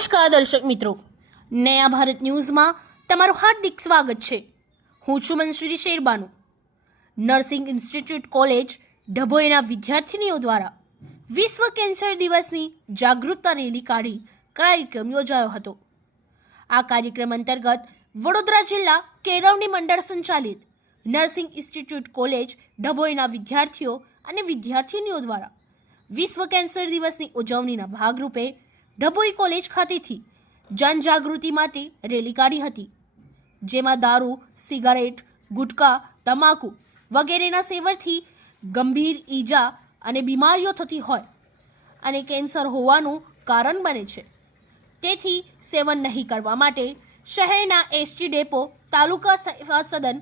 નમસ્કાર દર્શક મિત્રો. નયા ભારત ન્યૂઝમાં તમારું હાર્દિક સ્વાગત છે. હું છું Mansuri Sherbanu. Nursing institute college ડભોઈના વિદ્યાર્થીનીઓ દ્વારા વિશ્વ કેન્સર દિવસની જાગૃતતા રેલી કાઢી કાર્યક્રમ યોજાયો હતો. આ કાર્યક્રમ અંતર્ગત વડોદરા જિલ્લા કેળવણી મંડળ સંચાલિત નર્સિંગ ઇન્સ્ટિટ્યૂટ કોલેજ ડભોઈના વિદ્યાર્થીઓ અને વિદ્યાર્થીનીઓ દ્વારા વિશ્વ કેન્સર દિવસની ઉજવણીના ભાગરૂપે ડભોઈ કોલેજ ખાતેથી જનજાગૃતિ માટે રેલી કાઢી હતી. જેમાં દારૂ, સિગારેટ, ગુટકા, તમાકુ વગેરેના સેવનથી ગંભીર ઈજા અને બીમારીઓ થતી હોય અને કેન્સર હોવાનું કારણ બને છે. તેથી સેવન નહીં કરવા માટે શહેરના એસટી ડેપો, તાલુકા સદન,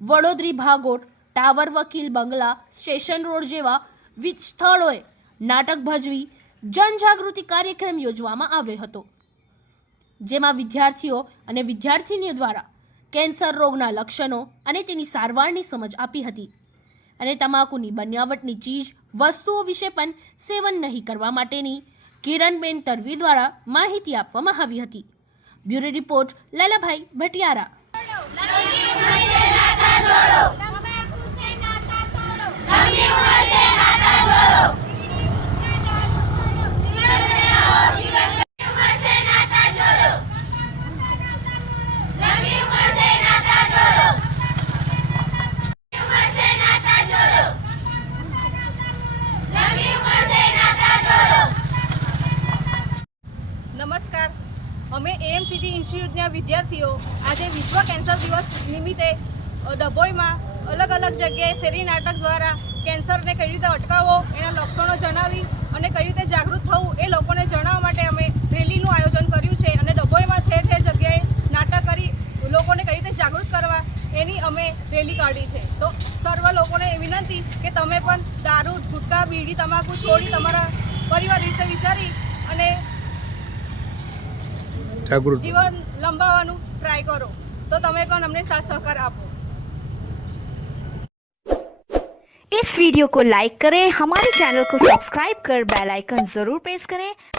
વડોદરી ભાગોટ ટાવર વકીલ બંગલા, સ્ટેશન રોડ જેવા વિવિધ સ્થળોએ નાટક ભજવી જનજાગૃતિ કાર્યક્રમ યોજવામાં આવ્યો હતો, જેમાં વિદ્યાર્થીઓ અને વિદ્યાર્થીનીઓ દ્વારા કેન્સર રોગના લક્ષણો અને તેની સારવારની સમજ આપી હતી અને તમાકુની બનાવટની ચીજ, વસ્તુઓ વિશે પણ સેવન નહીં કરવા માટેની કિરણબેન તરવી દ્વારા માહિતી આપવામાં આવી હતી. Bureau report Lalabhai Bhatiyara. અમે એએમસીટી ઇન્સ્ટિટ્યૂટના વિદ્યાર્થીઓ આજે વિશ્વ કેન્સર દિવસ નિમિત્તે ડભોઈમાં અલગ અલગ જગ્યાએ શેરી નાટક દ્વારા કેન્સરને કઈ રીતે અટકાવવો એના લક્ષણો જણાવી અને કઈ રીતે જાગૃત થવું એ લોકોને જણાવવા માટે અમે રેલીનું આયોજન કર્યું છે અને ડભોઈમાં ઠેર ઠેર જગ્યાએ નાટક કરી લોકોને કઈ રીતે જાગૃત કરવા એની અમે રેલી કાઢી છે. તો સર્વ લોકોને વિનંતી કે તમે પણ દારૂ, ગુટકા, બીડી, તમાકુ છોડી તમારા પરિવાર વિશે વિચારી અને જાગૃત જીવન લંબાવવાનું ટ્રાય કરો તો તમે પણ અમને સાથ સહકાર આપો इस वीडियो को लाइक करें हमारे चैनल को सब्सक्राइब कर बेल आइकन जरूर प्रेस करें